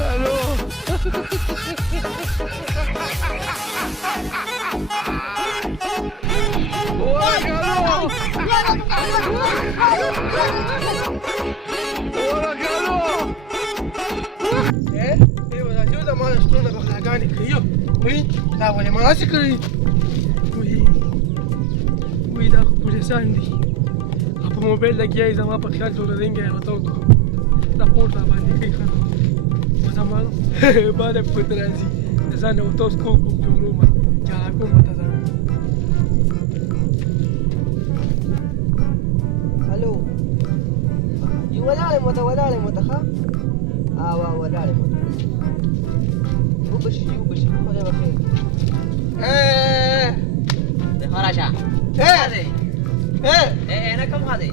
الو وراك الو وراك الو ايوه دا جو دا ما شلون بخلاقاني كيو وي دا ولي ما اسكري وي دا پولیسان دي په موبایل لګیای زما په خیال جوړ رنګ راته راپورټ را باندې کوي خو زما باندې پوت راځي ځان او تاسو کوم جوړوم چې کوم ته ځم الو ي ولاړې مو ته ښه ولاړې مو ته وبشي خدای بخیر ده خراشه هذه انا كم هذه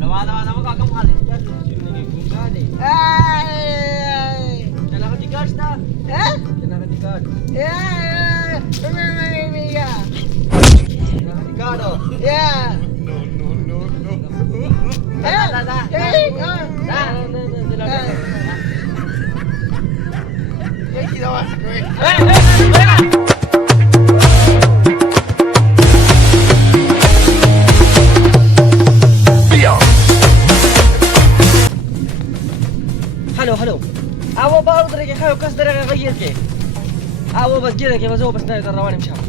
لو هذا ما كم هذه चला का टिकट था चला का टिकट هلو هو برضه رجع خايف كسر غير كي هو بس كده كي بس هو بس نايت الرواني مش عارف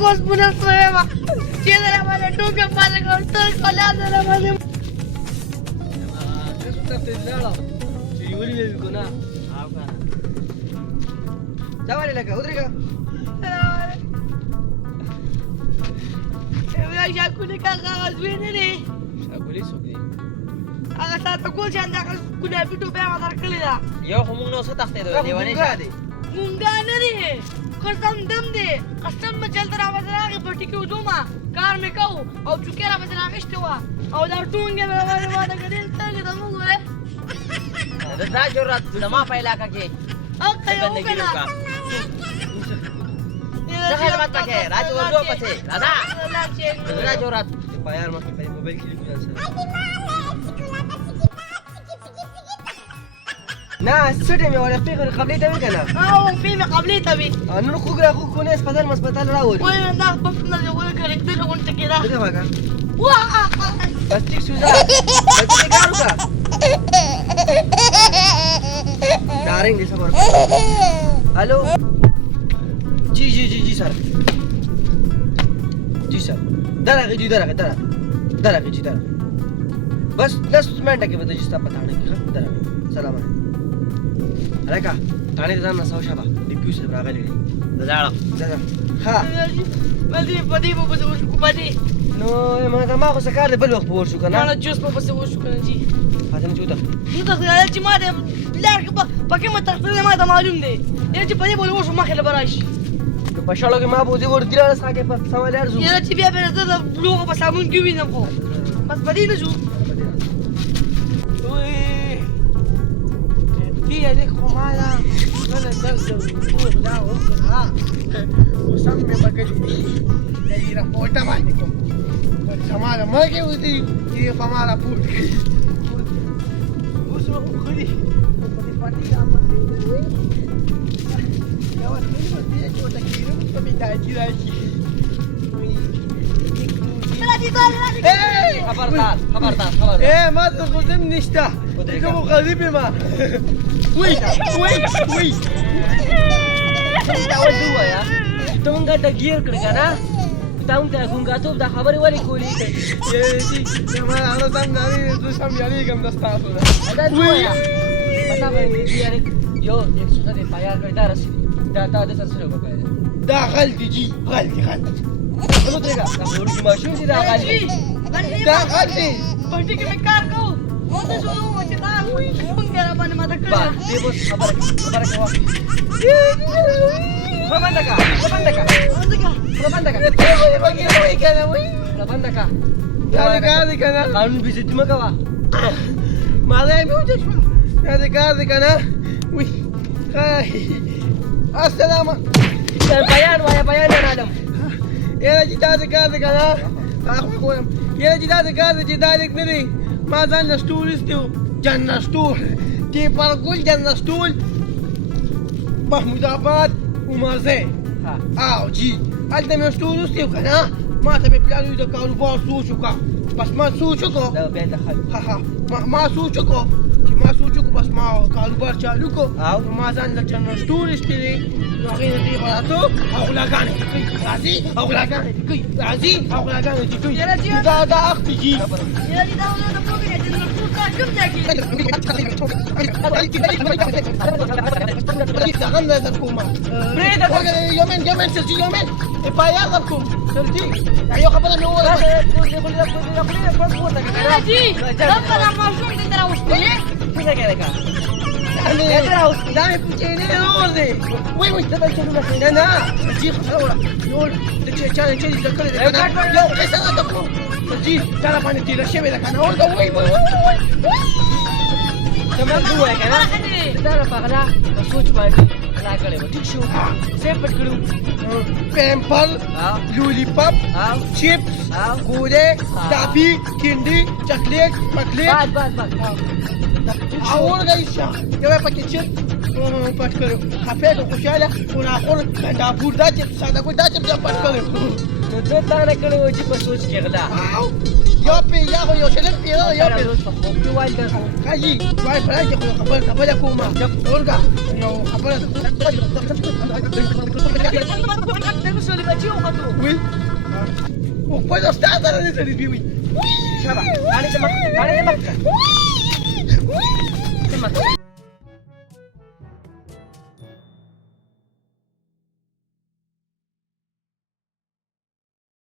Bagus benar saya mak. Dia dah mana duga mana kau kalau dah mana. جوالي لك ادرك يا كوني كاغاز وينني اقولي سوقي هغه ساته کول چې انداخل کله بیٹو به ما درکړی دا یو خو موږ نو څه تختې دوی دیوانه شاده مونږه نه دي قسم دم دي قسم ما جلد را وځراغه پټی کې وځوما کار مې کو او چوکې را وځراغه شتوا او دا ټونګه مې ما دا کړل څنګه د موږ دا جرأت زما په علاقه کې او کنه څنګه مت پکې راځو ورځو پته دا جرأت په یار مخ په موبایل کې لیکل سره نه سړی مې ولا پیغور قبلې ته وکنه او په قبلې ته وی نو خو ګره خو کو نه هسپتال راوړ وای دا په خپل نه وای کړی ته غونټ کې دا څه وکړه واه بس ټیک شو دا بس څه کار وکړه دارنګ دې صبر الو जी सर दरगे जी बस 10 मिनट के बाद जिसका पता नहीं दरगे सलाम अलैका थाने ته ځان نساو شابه ډیپیو صاحب راغلی دی زړه ها ولې پدې په بده وشو پدې نو ما خو څه کار دی بل وخت پور شو کنه نه جوس په بده وشو کنه جی حاتم چوتا نو ته چې ما دې لار پکې ما ته ما ته معلوم دی چې پدې بل وشو ما خله براشي په شاله کې ما بوزي ور دیره ساکه په سوال ارزو یاره چې بیا به زه د لوغه په صابون کې وینم خو بس پدې نه شو هي لك خمالة ولا تنسى الوقوف لا وصلها وسمي بقدي هي رفوتة معكم والخمالة ما جودي هي خمالة فوت وصلوا خلي يا ولد ما تيجي وتكيرم فبيتاجي راجي خبردار ايه ما تخدم نشتا ودركم غريب ما وي اول دوا یا ته مونږ ته گیر کړ کنه ته مونږ ته څنګه ته دا خبرې ولې کولې يا ما انا څنګه دې سم یاري کوم دستا سره دا دوا یا پتا باندې دې یاره یو 100 دې پایا کړ دا رسې دا تا د سره وکړه دا غلطي جي غلطي نو درګه دا ورته ماشوم دي دا غالي دا غلطي پټي کې مې کار کوو مو ته شو نو چې دا څنګه را باندې ماته با کړه دې بس خبره کوه خبره کا خبره کا کار دی کنه قانون بیزتی مکوا مالای مې وځه دا کار دی کنه وی السلام بیان وایا بیان عالم یاره چې دا کار دی کنه اخو کوم یاره چې دا کار دی چې دا لیک نه دی ما ځان له سټول استیو جنه سټول کې پر ګل جنه سټول محمود آباد ومازه او جی هلته مې سټول استیو کنه ما ته په پلان د کاروبار سوچ وکړ بس ما سوچ وکړ دا بیا دخل ما سوچ وکړ چې ما سوچ وکړ بس ما کاروبار چالو کو او ما ځان له جنه سټول استیو نو هغې نه دې غلطو او غلاګانې دې کوي راځي او غلاګانې دې کوي راځي او غلاګانې دې کوي دا اخ دي جي یاره دا ونه نه پوهېږې چې نور ټول کار کوم ځای کې هم در کومه یومن سرجي یومن پایار در کوم سرجي یو خبره مې وویله راځي دا په دا ماشوم دې ته راوستلې څنګه کې لکه دا مې پوښتنې نه اور دی وای دا به چلو نه نه سرجي خبره یو د چا چې ذکر دې یو پیسې نه کوم سرجي دا باندې تیر شوی ده کنه اور دا وای زموږ دوه کنه دا نه پغلا سوچ باندې لا کړې و ټیک شو سیم پټ کړو پیمپل لولی پاپ چپس ګوله ټافي کینډي چاکلیټ مکلیټ بس اور غیشا یو پکې چپ پټ کړو خفه د خوشاله او اخر دا پور دا چې ساده کو دا چې پټ کړو نو ته تا نه کړو چې په سوچ کې غلا یا په یا یو شلن پیرو یا په په وایي دا کاجی وای په راځي خبره کومه اورګه یو خبره دغه سولې بچیو خاطر وی او په دا ستاسو نه سړي دی وی شابه باندې مخ